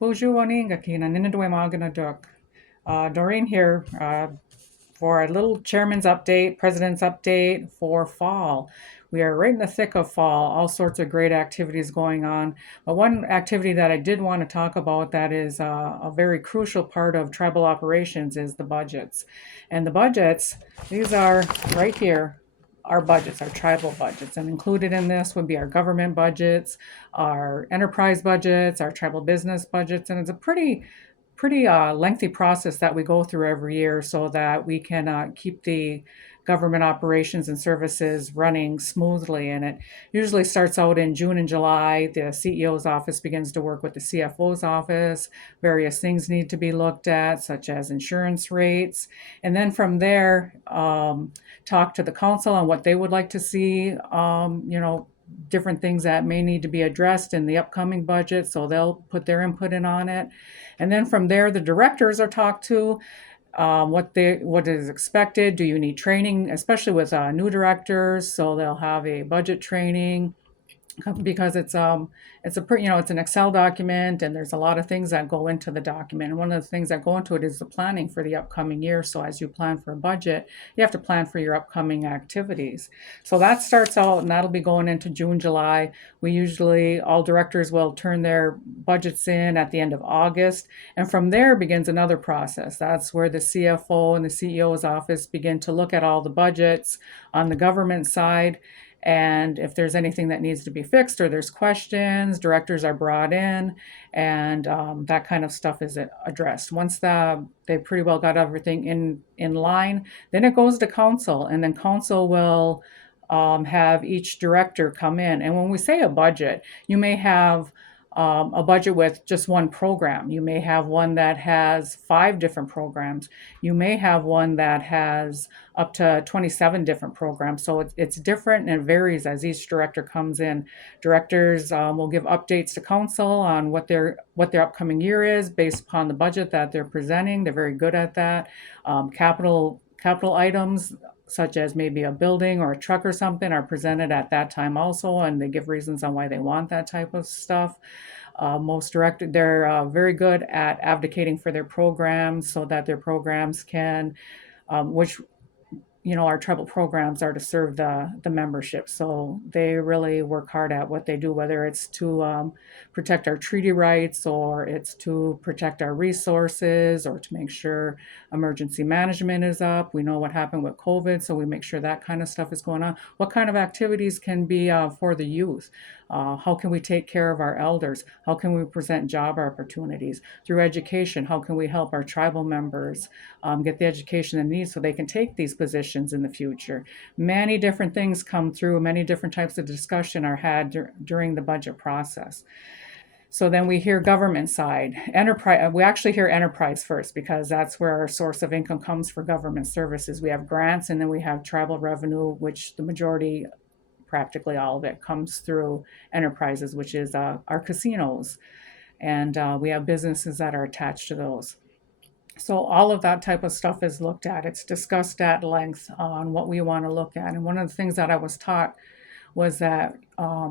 Bujuwaninga kina ninadwe magana duk. Doreen here for a little chairman's update, president's update for fall. We are right in the thick of fall, all sorts of great activities going on. But one activity that I did want to talk about that is a very crucial part of tribal operations is the budgets. And the budgets, these are right here, our budgets, our tribal budgets. And included in this would be our government budgets, our enterprise budgets, our tribal business budgets. And it's a pretty lengthy process that we go through every year so that we can keep the government operations and services running smoothly. And it usually starts out in June and July. The CEO's office begins to work with the CFO's office. Various things need to be looked at, such as insurance rates. And then from there, talk to the council on what they would like to see, different things that may need to be addressed in the upcoming budget. So they'll put their input in on it. And then from there, the directors are talked to, what is expected. Do you need training, especially with new directors? So they'll have a budget training because it's an Excel document and there's a lot of things that go into the document. And one of the things that go into it is the planning for the upcoming year. So as you plan for a budget, you have to plan for your upcoming activities. So that starts out and that'll be going into June, July. We usually, all directors will turn their budgets in at the end of August. And from there begins another process. That's where the CFO and the CEO's office begin to look at all the budgets on the government side. And if there's anything that needs to be fixed or there's questions, directors are brought in, and that kind of stuff is addressed. Once they pretty well got everything in line, then it goes to council, and then council will have each director come in. And when we say a budget, you may have a budget with just one program. You may have one that has 5 different programs. You may have one that has up to 27 different programs. So it's different and it varies as each director comes in. Directors will give updates to council on what their upcoming year is based upon the budget that they're presenting. They're very good at that. Capital items such as maybe a building or a truck or something are presented at that time also, and they give reasons on why they want that type of stuff. They're very good at advocating for their programs so that their programs can, which our tribal programs are to serve the membership. So they really work hard at what they do, whether it's to protect our treaty rights or it's to protect our resources or to make sure emergency management is up. We know what happened with COVID, so we make sure that kind of stuff is going on. What kind of activities can be for the youth? How can we take care of our elders? How can we present job opportunities? Through education, how can we help our tribal members get the education they need so they can take these positions in the future? Many different things come through, many different types of discussion are had during the budget process. So then we hear government side. Enterprise, we actually hear enterprise first because that's where our source of income comes for government services. We have grants and then we have tribal revenue, which the majority, practically all of it, comes through enterprises, which is our casinos. And we have businesses that are attached to those. So all of that type of stuff is looked at. It's discussed at length on what we want to look at. And one of the things that I was taught was that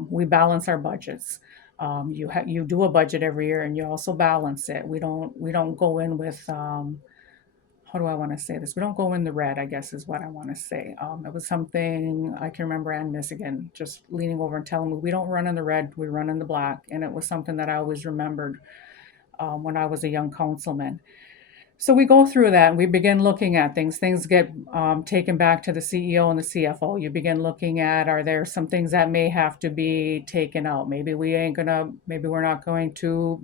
we balance our budgets. You do a budget every year, and you also balance it. We don't go in with how do I want to say this? We don't go in the red, I guess is what I want to say. It was something I can remember Ann Michigan just leaning over and telling me, we don't run in the red, we run in the black. And it was something that I always remembered when I was a young councilman. So we go through that and we begin looking at things. Things get taken back to the CEO and the CFO. You begin looking at, are there some things that may have to be taken out? Maybe we're not going to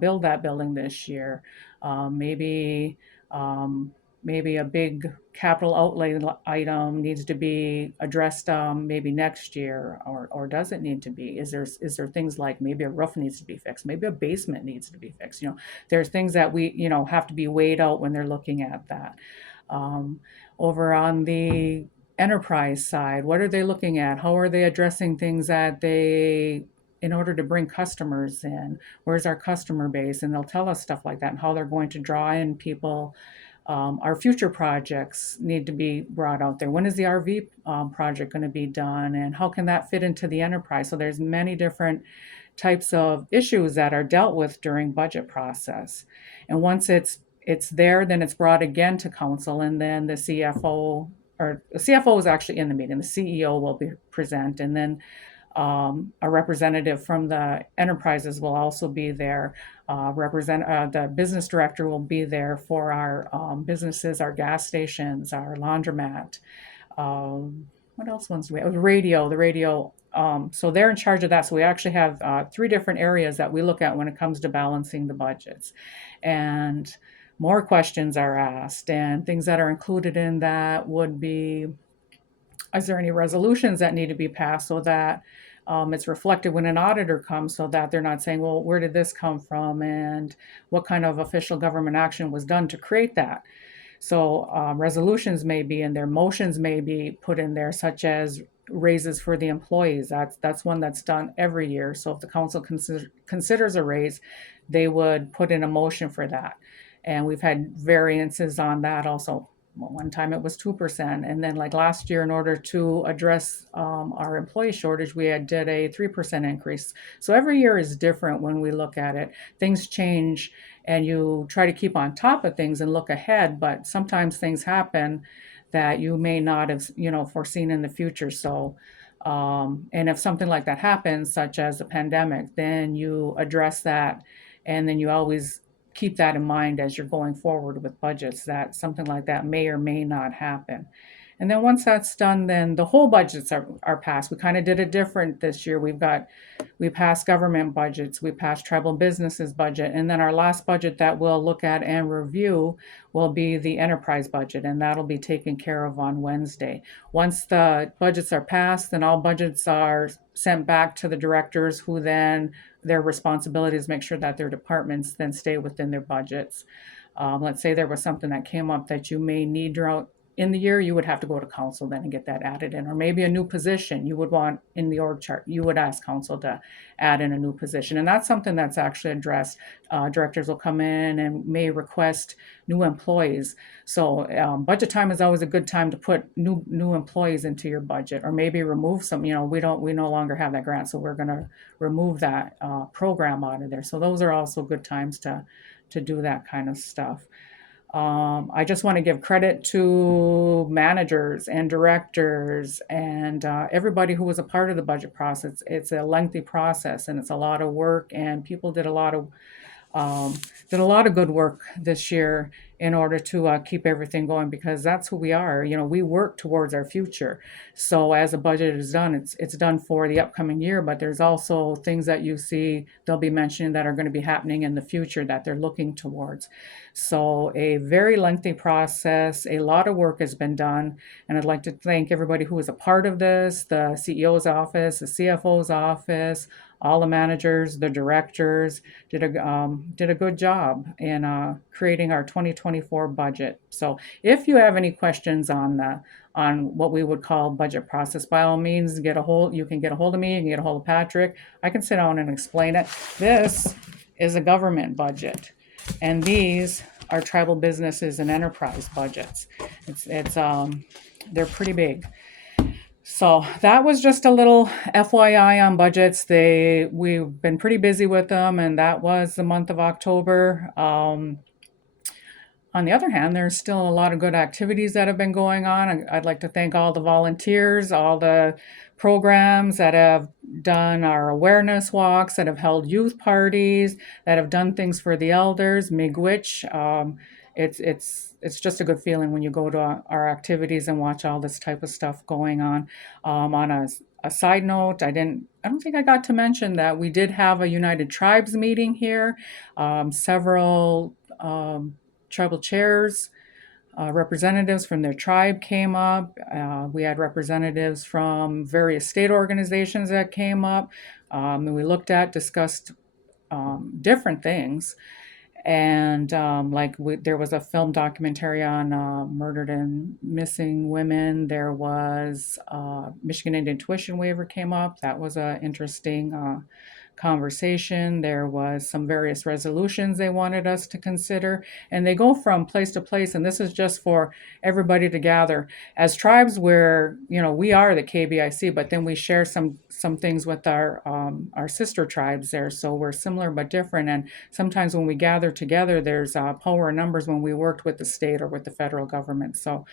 build that building this year. Maybe maybe a big capital outlay item needs to be addressed maybe next year, or does it need to be? Is there things like maybe a roof needs to be fixed, maybe a basement needs to be fixed? There's things that we have to be weighed out when they're looking at that. Um, Over on the enterprise side, what are they looking at? How are they addressing things that they in order to bring customers in? Where's our customer base? And they'll tell us stuff like that and how they're going to draw in people. Our future projects need to be brought out there. When is the RV project going to be done, and how can that fit into the enterprise? So there's many different types of issues that are dealt with during budget process. And once it's there, then it's brought again to council, and then the CFO, or the CFO is actually in the meeting, the CEO will be present, and then a representative from the enterprises will also be there. The business director will be there for our businesses, our gas stations, our laundromat. What else ones do we have? The radio. So they're in charge of that. So we actually have 3 different areas that we look at when it comes to balancing the budgets. And more questions are asked, and things that are included in that would be, is there any resolutions that need to be passed so that it's reflected when an auditor comes, so that they're not saying, well, where did this come from, and what kind of official government action was done to create that? So resolutions may be in there, motions may be put in there, such as raises for the employees. That's one that's done every year. So if the council considers a raise, they would put in a motion for that. And we've had variances on that also. One time it was 2%, and then like last year, in order to address our employee shortage, we did a 3% increase. So every year is different when we look at it. Things change, and you try to keep on top of things and look ahead, but sometimes things happen that you may not have, foreseen in the future. So, and if something like that happens, such as a pandemic, then you address that, and then you always keep that in mind as you're going forward with budgets, that something like that may or may not happen. And then once that's done, then the whole budgets are passed. We kind of did it different this year. We passed government budgets, we passed tribal businesses budget, and then our last budget that we'll look at and review will be the enterprise budget, and that'll be taken care of on Wednesday. Once the budgets are passed, then all budgets are sent back to the directors, who then their responsibility is make sure that their departments then stay within their budgets. Let's say there was something that came up that you may need in the year, you would have to go to council then and get that added in, or maybe a new position you would want in the org chart. You would ask council to add in a new position, and that's something that's actually addressed. Directors will come in and may request new employees. So budget time is always a good time to put new employees into your budget, or maybe remove some. We no longer have that grant, so we're going to remove that program out of there. So those are also good times to do that kind of stuff. I just want to give credit to managers and directors and everybody who was a part of the budget process. It's a lengthy process, and it's a lot of work, and people did a lot of good work this year in order to keep everything going, because that's who we are. We work towards our future. So as a budget is done, it's done for the upcoming year, but there's also things that you see they'll be mentioning that are going to be happening in the future that they're looking towards. So a very lengthy process, a lot of work has been done, and I'd like to thank everybody who was a part of this, the CEO's office, the CFO's office, all the managers, the directors did a good job in creating our 2024 budget. So if you have any questions on what we would call budget process, by all means, you can get a hold of me, you can get a hold of Patrick. I can sit down and explain it. This is a government budget, and these are tribal businesses and enterprise budgets. They're pretty big. So that was just a little FYI on budgets. We've been pretty busy with them, and that was the month of October. On the other hand, there's still a lot of good activities that have been going on. I'd like to thank all the volunteers, all the programs that have done our awareness walks, that have held youth parties, that have done things for the elders, Miigwech. It's just a good feeling when you go to our activities and watch all this type of stuff going on. On a side note, I don't think I got to mention that we did have a United Tribes meeting here. Several tribal chairs, representatives from their tribe came up. We had representatives from various state organizations that came up. And we discussed different things. And there was a film documentary on murdered and missing women. There was Michigan Indian tuition waiver came up. That was an interesting conversation. There was some various resolutions they wanted us to consider, and they go from place to place, and this is just for everybody to gather. As tribes, where we are the KBIC, but then we share some things with our sister tribes there, so we're similar but different. And sometimes when we gather together, there's power in numbers when we worked with the state or with the federal government. So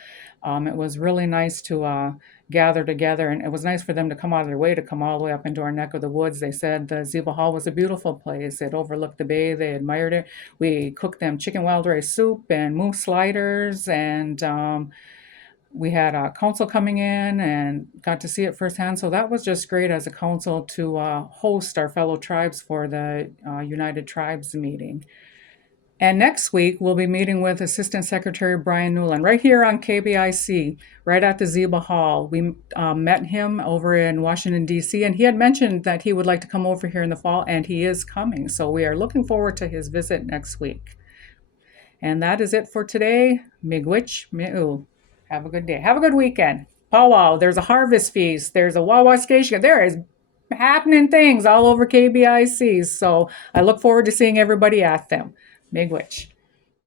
it was really nice to gather together, and it was nice for them to come out of their way to come all the way up into our neck of the woods. They said the Ziba Hall was a beautiful place. It overlooked the bay. They admired it. We cooked them chicken wild rice soup and moose sliders, and we had a council coming in and got to see it firsthand. So that was just great as a council to host our fellow tribes for the United Tribes meeting. And next week, we'll be meeting with Assistant Secretary Bryan Newland right here on KBIC, right at the Ziba Hall. We met him over in Washington, D.C., and he had mentioned that he would like to come over here in the fall, and he is coming. So we are looking forward to his visit next week. And that is it for today. Miigwech mi'u. Have a good day. Have a good weekend. Powwow. There's a harvest feast. There's a Wawaskation. There is happening things all over KBIC. So I look forward to seeing everybody at them. Miigwech.